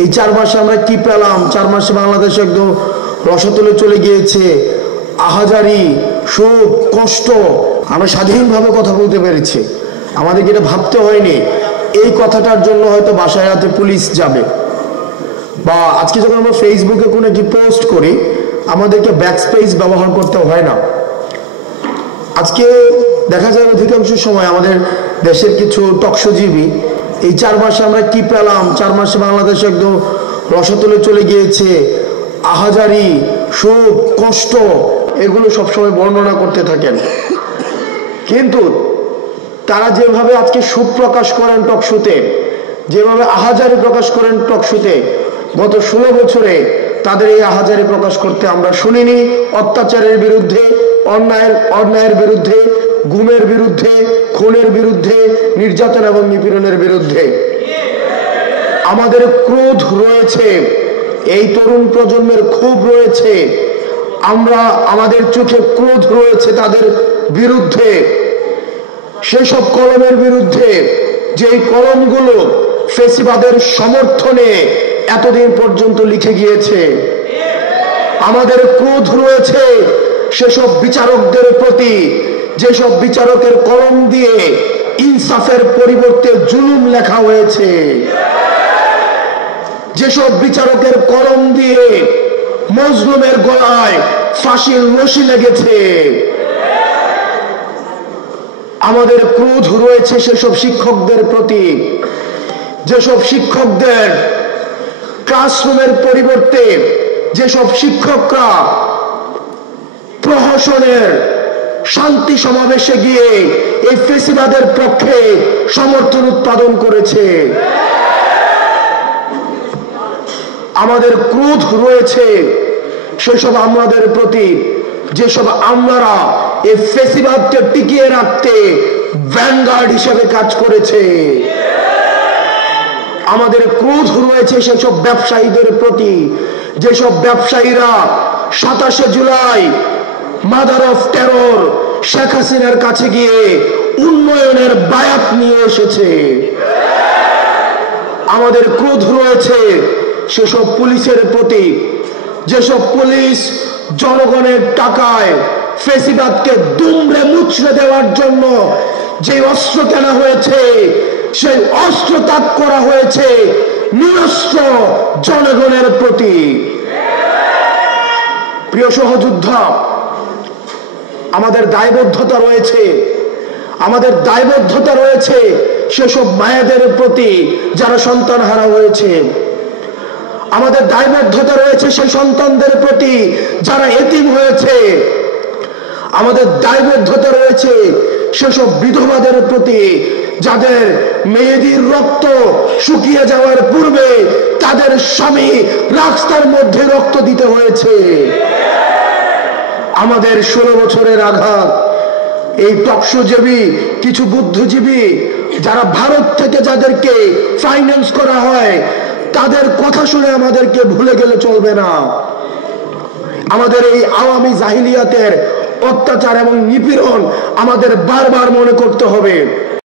এই 4 মাসে আমরা কি পেলাম? 4 মাসে বাংলাদেশ একদম রসাতলে চলে গিয়েছে। আহাজারি, সুখ, কষ্ট, আমরা স্বাধীনভাবে কথা বলতে পেরেছি, আমাদেরকে এটা ভাবতে হয়নি। এই কথাটার জন্য হয়তো বাসায় রাতে পুলিশ যাবে, বা আজকে যখন আমরা ফেসবুকে কোনো একটি পোস্ট করি আমাদেরকে ব্যাকস্পেস ব্যবহার করতে হয় না। আজকে দেখা যায় অধিকাংশ সময় আমাদের দেশের কিছু টকশোজীবী এই 4 মাসে আমরা কি পেলাম, 4 মাসে বাংলাদেশ একদম রসাতলে চলে গিয়েছে, আহাজারি, সুখ, কষ্ট, এগুলো সবসময় বর্ণনা করতে থাকেন। কিন্তু তারা যেভাবে আজকে সুখ প্রকাশ করেন টকশোতে, যেভাবে আহাজারি প্রকাশ করেন টকশোতে, গত 16 বছরে তাদের এই আহাজারি প্রকাশ করতে আমরা শুনিনি। অত্যাচারের বিরুদ্ধে, অন্যায়ের বিরুদ্ধে, গুমের বিরুদ্ধে, খুনের বিরুদ্ধে, নির্যাতন এবং নিপীড়নের বিরুদ্ধে আমাদের ক্রোধ রয়েছে, এই তরুণ প্রজন্মের ক্ষোভ রয়েছে, আমাদের চোখে ক্রোধ রয়েছে তাদের বিরুদ্ধে, সেসব কলমের বিরুদ্ধে যেই কলমগুলো ফেসিবাদের সমর্থনে এতদিন পর্যন্ত লিখে গিয়েছে। আমাদের ক্রোধ রয়েছে সেসব বিচারকদের প্রতি, যেসব বিচারকের কলম দিয়ে ইনসাফের পরিবর্তে জুলুম লেখা হয়েছে, যেসব বিচারকের কলম দিয়ে মজলুমের গলায় ফাঁসির রশি লেগেছে। আমাদের ক্রোধ রয়েছে সেসব শিক্ষকদের প্রতি, যেসব শিক্ষকদের ক্লাসরুমের পরিবর্তে যেসব শিক্ষকরা প্রহসনের শান্তি সমাবেশে গিয়ে এই ফেসিবাদের পক্ষে সমর্থন উৎপাদন করেছে। আমাদের ক্রোধ রয়েছে সেসব আমলাদের প্রতি, যেসব আমলারা এই ফেসিবাদকে টিকিয়ে রাখতে ভ্যানগার্ড হিসেবে কাজ করেছে। আমাদের ক্রোধ রয়েছে সেসব ব্যবসায়ীদের প্রতি, যেসব ব্যবসায়ীরা 27 July mother of terror Sheikh হাসিনার কাছে গিয়ে উন্নয়নের বায়াত নিয়ে এসেছে। আমাদের ক্রোধ রয়েছে সেসব পুলিশের প্রতি, যেসব পুলিশ জনগণের টাকায় ফেসিবাদকে দুমড়ে মুচড়ে দেওয়ার জন্য যে অস্ত্র কেনা হয়েছে, সেই অস্ত্র ত্যাগ করা হয়েছে নিরস্ত্র জনগণের প্রতি। প্রিয় সহযোদ্ধা, আমাদের দায়বদ্ধতা রয়েছে, আমাদের দায়বদ্ধতা রয়েছে সেসব মায়েদের প্রতি যারা সন্তান হারা হয়েছে। আমাদের দায়বদ্ধতা রয়েছে সেই সন্তানদের প্রতি যারা এতিম হয়েছে। আমাদের দায়বদ্ধতা রয়েছে সেসব বিধবাদের প্রতি যাদের মেয়েদের রক্ত শুকিয়ে যাওয়ার পূর্বে তাদের স্বামী রাস্তার মধ্যে রক্ত দিতে হয়েছে। আমাদের 16 বছরের আঘাত, এই টকশোজীবী কিছু বুদ্ধিজীবী যারা ভারত থেকে যাদেরকে ফাইন্যান্স করা হয়, তাদের কথা শুনে আমাদেরকে ভুলে গেলে চলবে না। আমাদের এই আওয়ামী জাহিলিয়াতের অত্যাচার এবং নিপীড়ন আমাদের বারবার মনে করতে হবে।